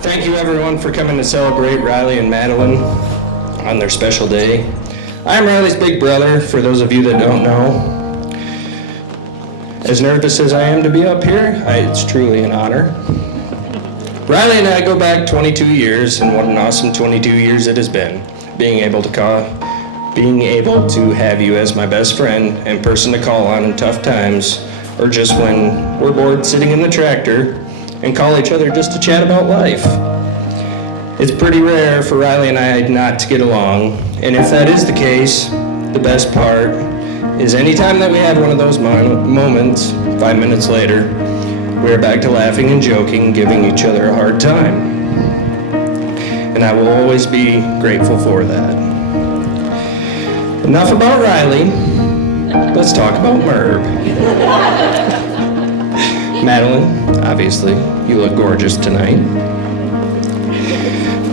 Thank you everyone for coming to celebrate Riley and Madelyn on their special day. I'm Riley's big brother, for those of you that don't know. As nervous as I am to be up here, it's truly an honor. Riley and I go back 22 years, and what an awesome 22 years it has been. Being able to have you as my best friend and person to call on in tough times, or just when we're bored sitting in the tractor and call each other just to chat about life. It's pretty rare for Riley and I not to get along, and if that is the case, the best part is anytime that we have one of those moments, 5 minutes later, we're back to laughing and joking, giving each other a hard time. And I will always be grateful for that. Enough about Riley, let's talk about Merv. Madelyn, obviously, you look gorgeous tonight.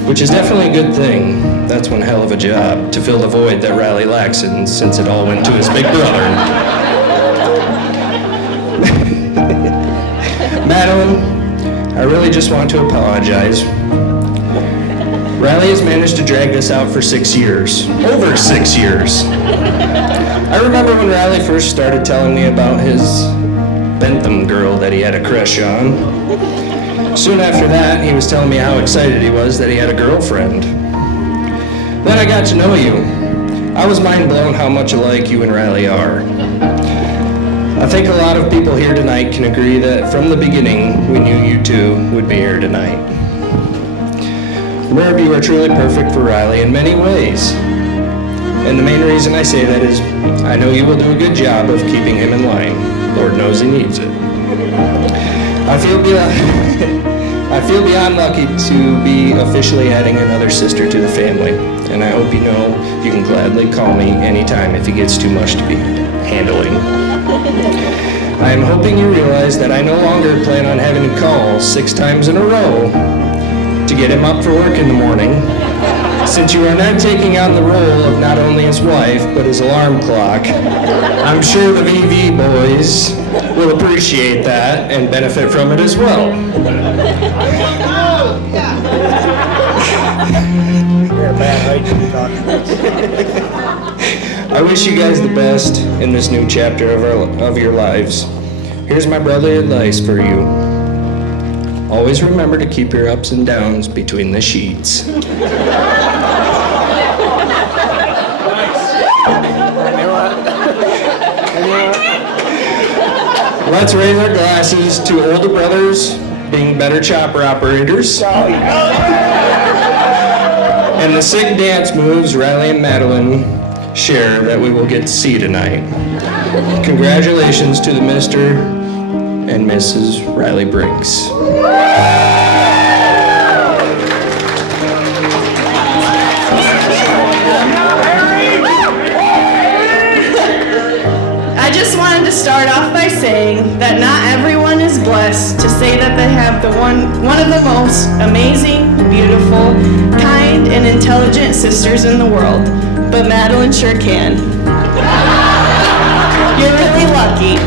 Which is definitely a good thing. That's one hell of a job, to fill the void that Riley lacks in, since it all went to his big brother. Madelyn, I really just want to apologize. Riley has managed to drag this out for 6 years. Over 6 years. I remember when Riley first started telling me about his Bentham girl that he had a crush on. Soon after that, he was telling me how excited he was that he had a girlfriend. Then I got to know you. I was mind blown how much alike you and Riley are. I think a lot of people here tonight can agree that from the beginning, we knew you two would be here tonight. Merv, you are truly perfect for Riley in many ways. And the main reason I say that is I know you will do a good job of keeping him in line. Lord knows he needs it. I feel beyond lucky to be officially adding another sister to the family, and I hope you know you can gladly call me anytime if he gets too much to be handling. I am hoping you realize that I no longer plan on having to call 6 times in a row to get him up for work in the morning, since you are now taking on the role of not only his wife, but his alarm clock. I'm sure the VV boys will appreciate that and benefit from it as well. I wish you guys the best in this new chapter of your lives. Here's my brotherly advice for you. Always remember to keep your ups and downs between the sheets. Let's raise our glasses to older brothers being better chopper operators. And the sick dance moves Riley and Madelyn share that we will get to see tonight. Congratulations to the Mr. and Mrs. Riley Briggs. I just wanted to start off by saying that not everyone is blessed to say that they have one of the most amazing, beautiful, kind, and intelligent sisters in the world, but Madelyn sure can. You're really lucky.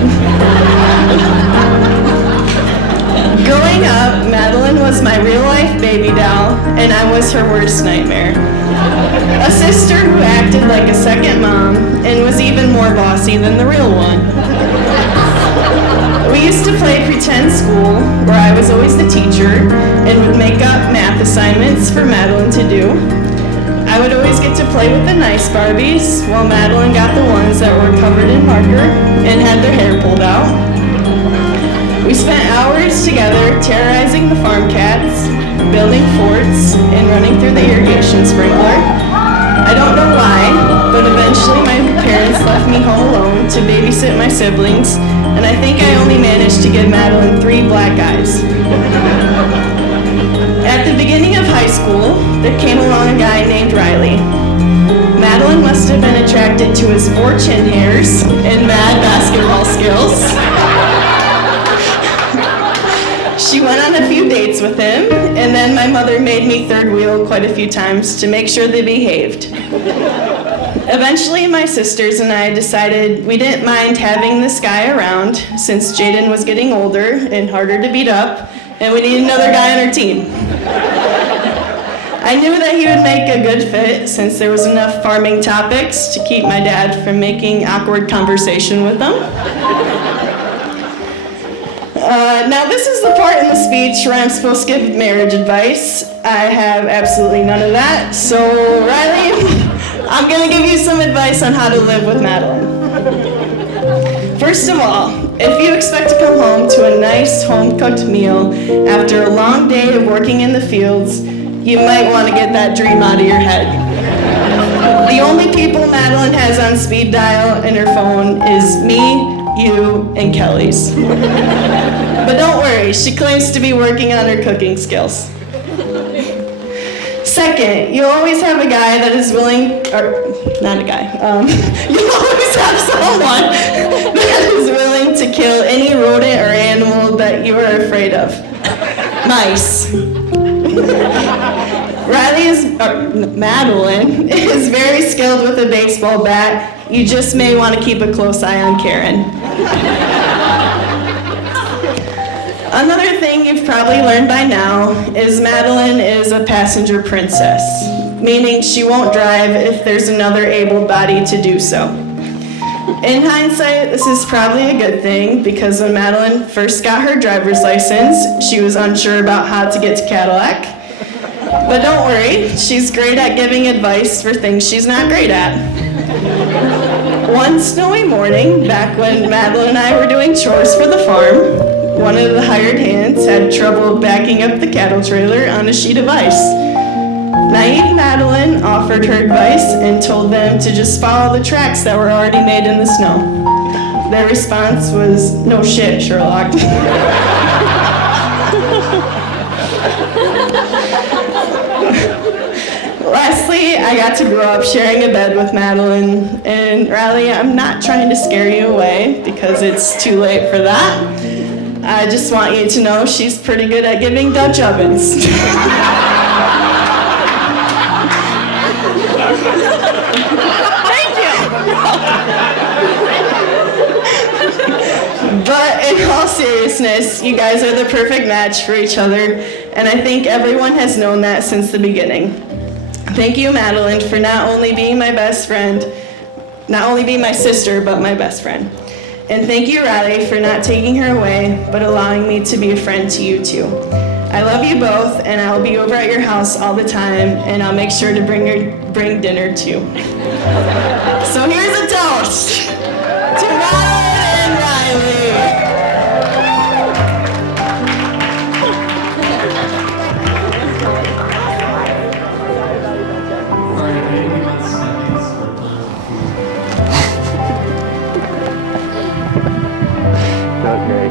Growing up, Madelyn was my real-life baby doll, and I was her worst nightmare. A sister who acted like a second mom and was even more bossy than the real one. We used to play pretend school, where I was always the teacher and would make up math assignments for Madelyn to do. I would always get to play with the nice Barbies, while Madelyn got the ones that were covered in marker and had their hair pulled out. We spent hours together terrorizing the farm cats, building forts, and running through the irrigation sprinkler. I don't know why, but eventually my parents left me home alone to babysit my siblings, and I think I only managed to give Madelyn 3 black eyes. At the beginning of high school, there came along a guy named Riley. Madelyn must have been attracted to his 4 chin hairs and mad basketball skills. She went on a few dates with him, and then my mother made me third wheel quite a few times to make sure they behaved. Eventually, my sisters and I decided we didn't mind having this guy around since Jaden was getting older and harder to beat up, and we need another guy on our team. I knew that he would make a good fit since there was enough farming topics to keep my dad from making awkward conversation with them. Now this is the part in the speech where I'm supposed to give marriage advice. I have absolutely none of that, so Riley, I'm gonna give you some advice on how to live with Madelyn. First of all, if you expect to come home to a nice home-cooked meal after a long day of working in the fields, you might want to get that dream out of your head. The only people Madelyn has on speed dial in her phone is me, you, and Kelly's. But don't worry, she claims to be working on her cooking skills. Second, you'll always have a guy that is willing, or not a guy, you'll always have someone that is willing to kill any rodent or animal that you are afraid of. Mice. Madelyn is very skilled with a baseball bat. You just may want to keep a close eye on Karen. Another thing you've probably learned by now is Madelyn is a passenger princess, meaning she won't drive if there's another able body to do so. In hindsight, this is probably a good thing because when Madelyn first got her driver's license, she was unsure about how to get to Cadillac. But don't worry, she's great at giving advice for things she's not great at. One snowy morning, back when Madelyn and I were doing chores for the farm, one of the hired hands had trouble backing up the cattle trailer on a sheet of ice. Naive Madelyn offered her advice and told them to just follow the tracks that were already made in the snow. Their response was, "No shit, Sherlock." Lastly, I got to grow up sharing a bed with Madelyn, and Riley, I'm not trying to scare you away because it's too late for that. I just want you to know she's pretty good at giving Dutch ovens. Thank you. But in all seriousness, you guys are the perfect match for each other, and I think everyone has known that since the beginning. Thank you, Madelyn, for not only being my best friend, not only being my sister, but my best friend. And thank you, Riley, for not taking her away, but allowing me to be a friend to you too. I love you both, and I'll be over at your house all the time, and I'll make sure to bring dinner too. So here's a toast to Madelyn and Riley. Okay.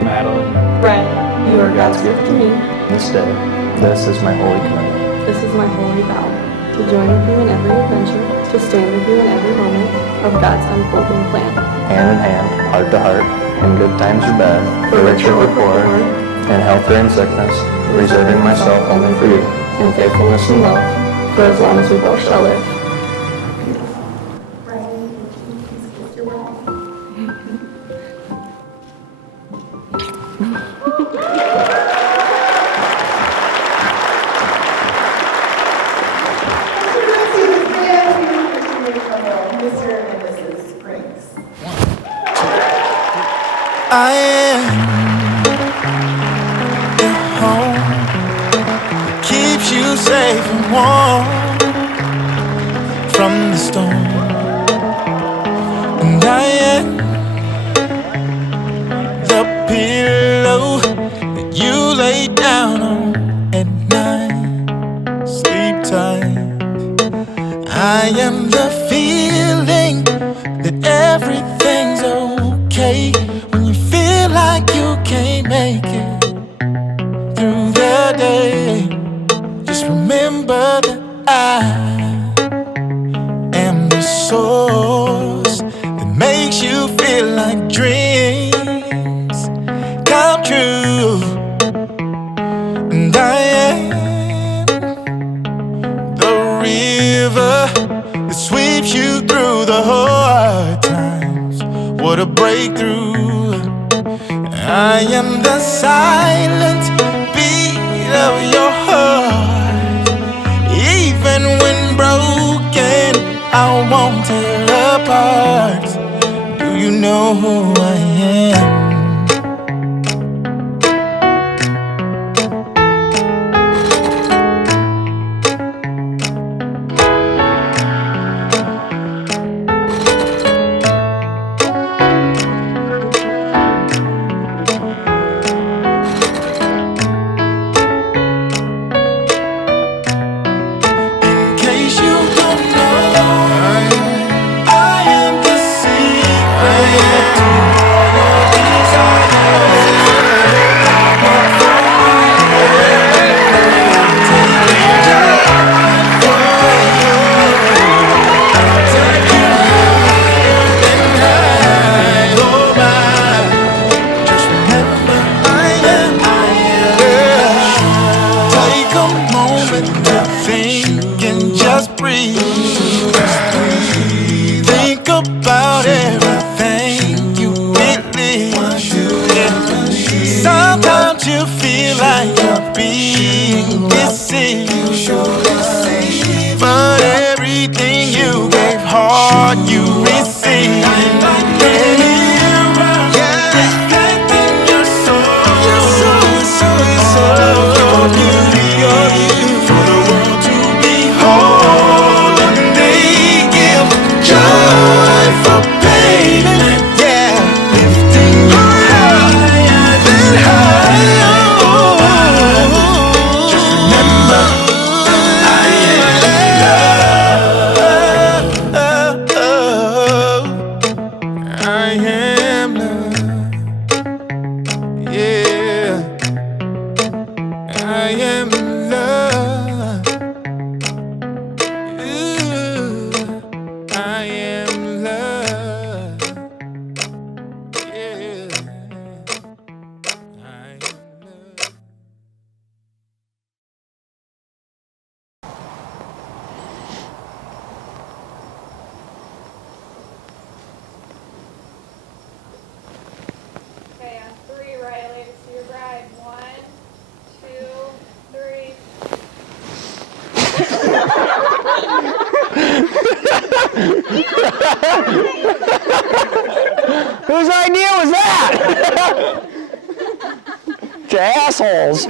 Madelyn, Brett, you are God's gift to me. this day, this is my holy commitment. This is my holy vow, to join with you in every adventure, to stand with you in every moment of God's unfolding plan. Hand in hand, heart to heart, in good times or bad, for richer or poorer, in health or in sickness, reserving myself only for you, In faithfulness and love, for as long as we both shall live. Mr. and Mrs. Springs. I am the home that keeps you safe and warm from the storm. And I am the pillow that you lay down on at night. Sleep tight. I am the feeling that everything's okay when you feel like you can't make it through the day. Just remember that I am the source that makes you feel like dreams come true. And I am the river that sweeps you through the hard times. What a breakthrough. I am the silent beat of your heart. Even when broken, I won't tear apart. Do you know who I am? Whose idea was that? You assholes.